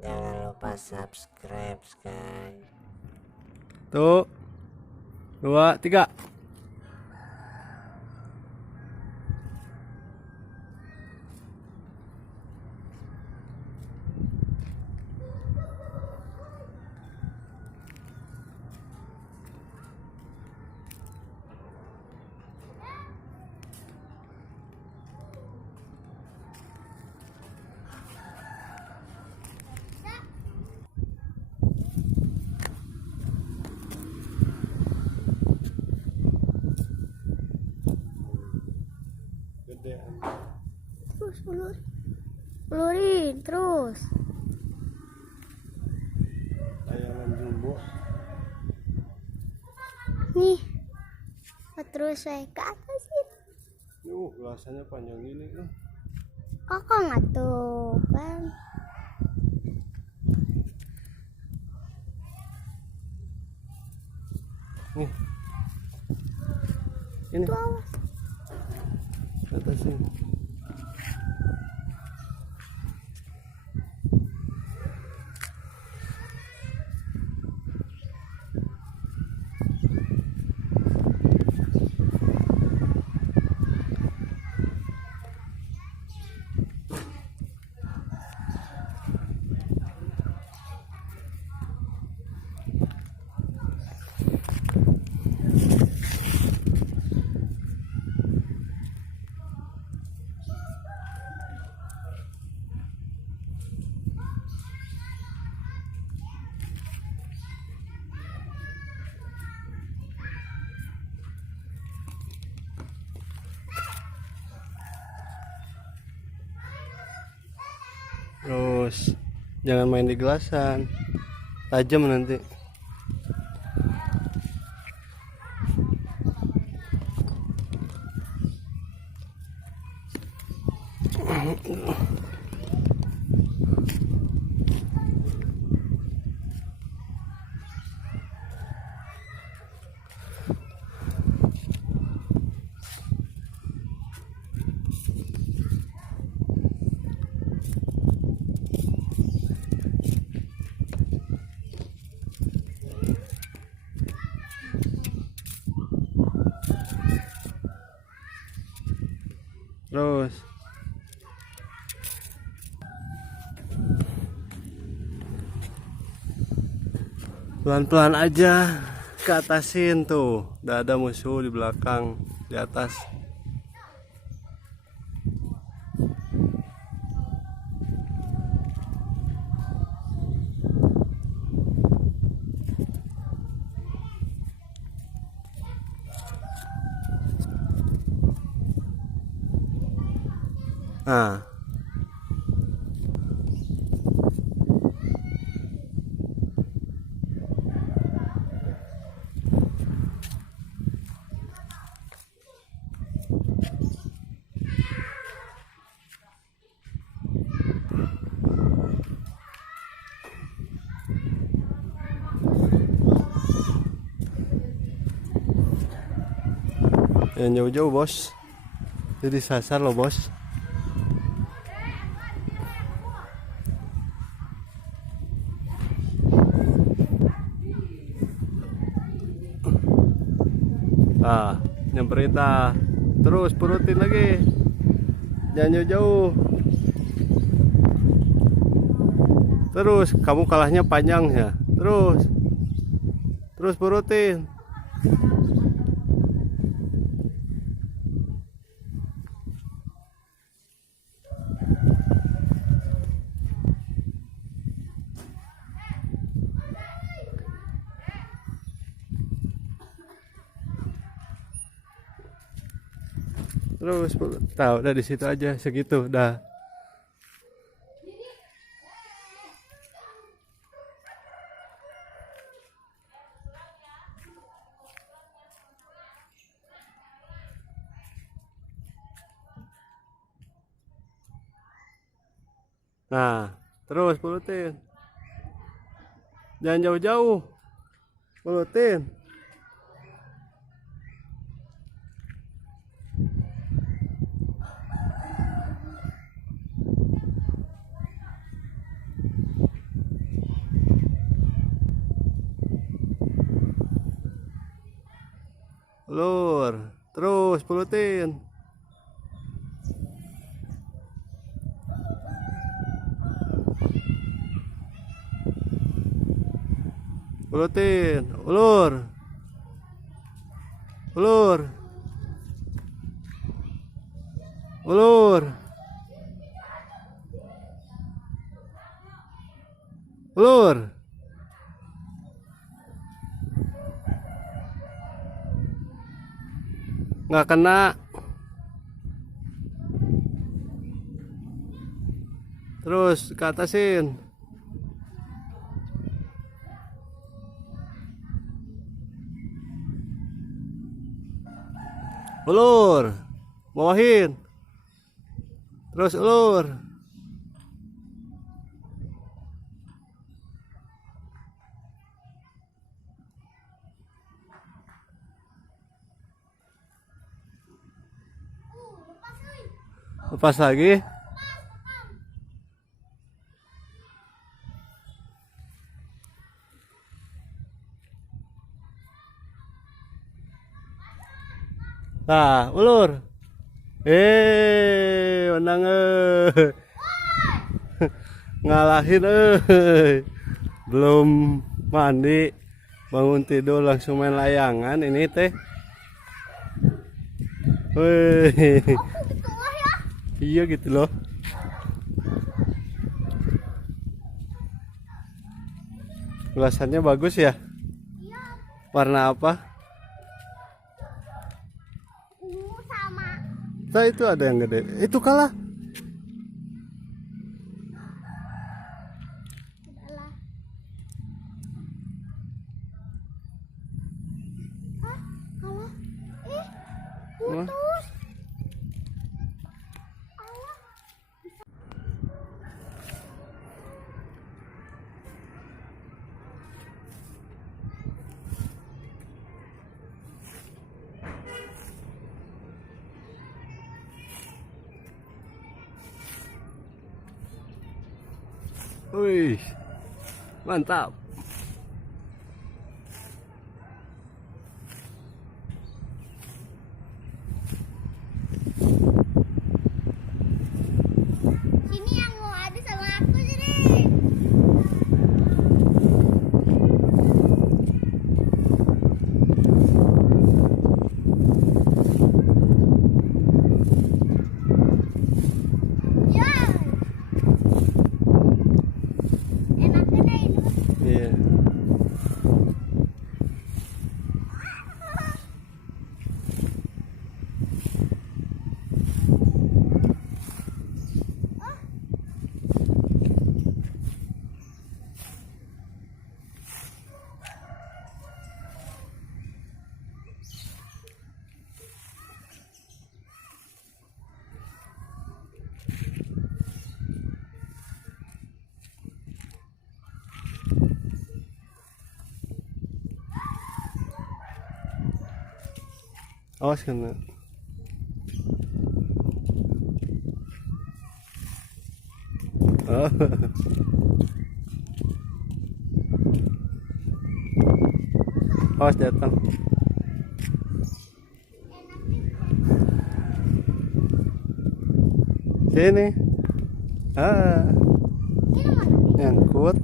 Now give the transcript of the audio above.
Jangan lupa subscribe guys. Tuh, 2, 3. Terus ulurin terus. Layangan jumbo. Nih. Terus saya ke atas ya. Gelasanya panjang gini. Kokong atuh kan. Nih. Ini Tuh awas. atasnya. Terus jangan main di gelasan, tajam nanti. Terus pelan-pelan aja ke atasin tuh. Udah ada musuh di belakang, di atas. Nah, yang jauh-jauh bos, jadi sasar loh bos. Ah, nyamperin dah. Terus purutin lagi, jangan jauh-jauh. Terus kamu kalahnya panjang ya. Terus purutin. Terus tahu udah di situ aja segitu dah. Nah, terus pulutin. Jangan jauh-jauh. Pulutin. ulur, terus pulutin. Pulutin, ulur, ulur, ulur, ulur. Nggak kena. Terus ke atasin. Ulur, bawahin. Terus ulur. Lepas lagi. Nah, ulur. Menang ngalahin belum mandi, bangun tidur langsung main layangan ini teh. Wih. Iya gitu loh. Gelasannya bagus ya. Warna apa? Sama. Nah, itu ada yang gede. Itu kalah. Udahlah. Kalah. Wah. Putus. Wih, mantap. Sini yang mau adu sama aku sini. Ya. Enaknya deh ini. Iya. Awas kena. Oh. Awas datang. Sini. Ini mana? Nyangkut.